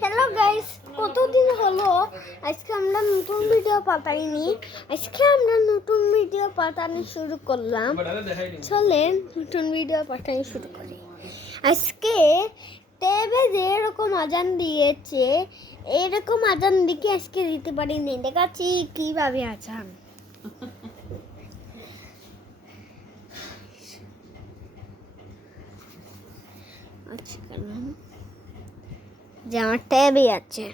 Hello guys, কতদিন হলো আজকে আমরা নতুন ভিডিও পাঠাইনি। আজকে আমরা নতুন ভিডিও পাঠানো শুরু করলাম। চলেন নতুন ভিডিও পাঠানো শুরু করি। আজকে টেবে যেরকম আজান দিয়েছে এরকম আজান দিকে আজকে দিতে পারিনি। দেখাচ্ছি কিভাবে আজান। আচ্ছা যে আমার ট্যাবে আছে।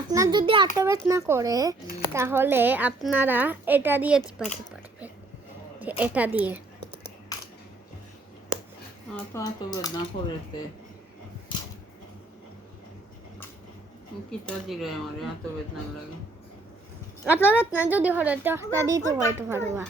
আপনার যদি আটবেট না করে তাহলে আপনারা এটা দিয়ে টিপাতে পারবেন। এটা দিয়ে আপনারা না যদি হলে এটা দিতে হয়তো পারবা।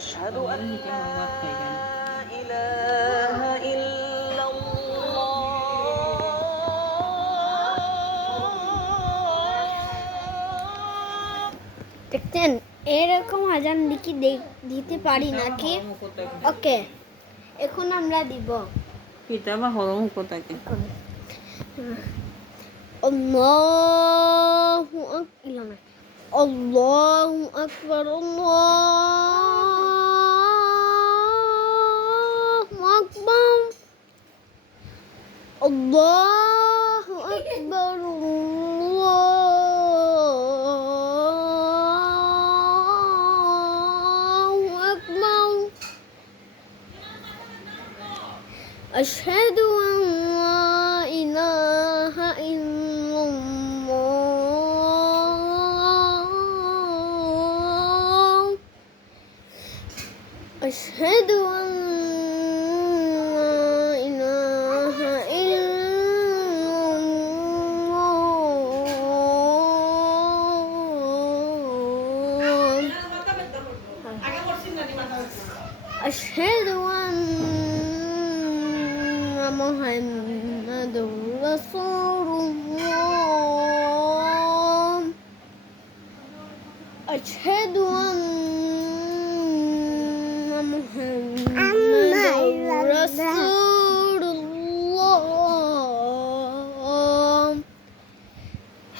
أشهد أن لا إله إلا الله দেখতেন এরকম আজান দিতে পারি নাকি? ওকে, এখন আমরা দিব কিতাবা হরম কোথাকে আল্লাহু আকবার আল্লাহু আকবার আল্লাহু আকবার আল্লাহু আকবার আল্লাহু আকবার আশহাদু আন লা ইলাহা ইল্লাল্লাহ أشهد أن لا إله إلا الله أشهد أن محمد رسول الله أشهد أن محمد رسول الله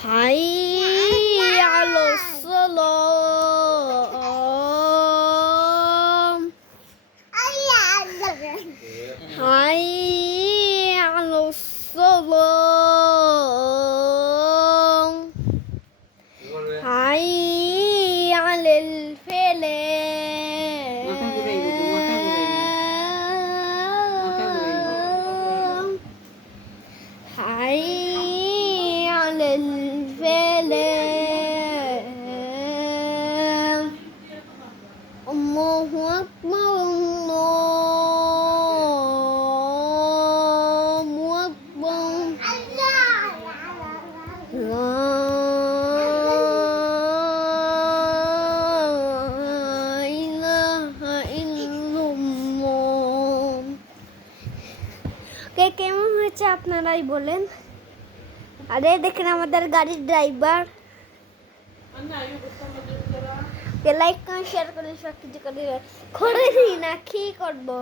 حي على الصلاة حي على الصلاة حي على الفلاح حي على الفلاح الله أكبر الله أكبر لا إله إلا الله কেমন হয়েছে আপনারাই বলেন। আরে দেখেন আমাদের গাড়ির ড্রাইভার। লাইক করে শেয়ার করে সব কিছু করে না কি করবো।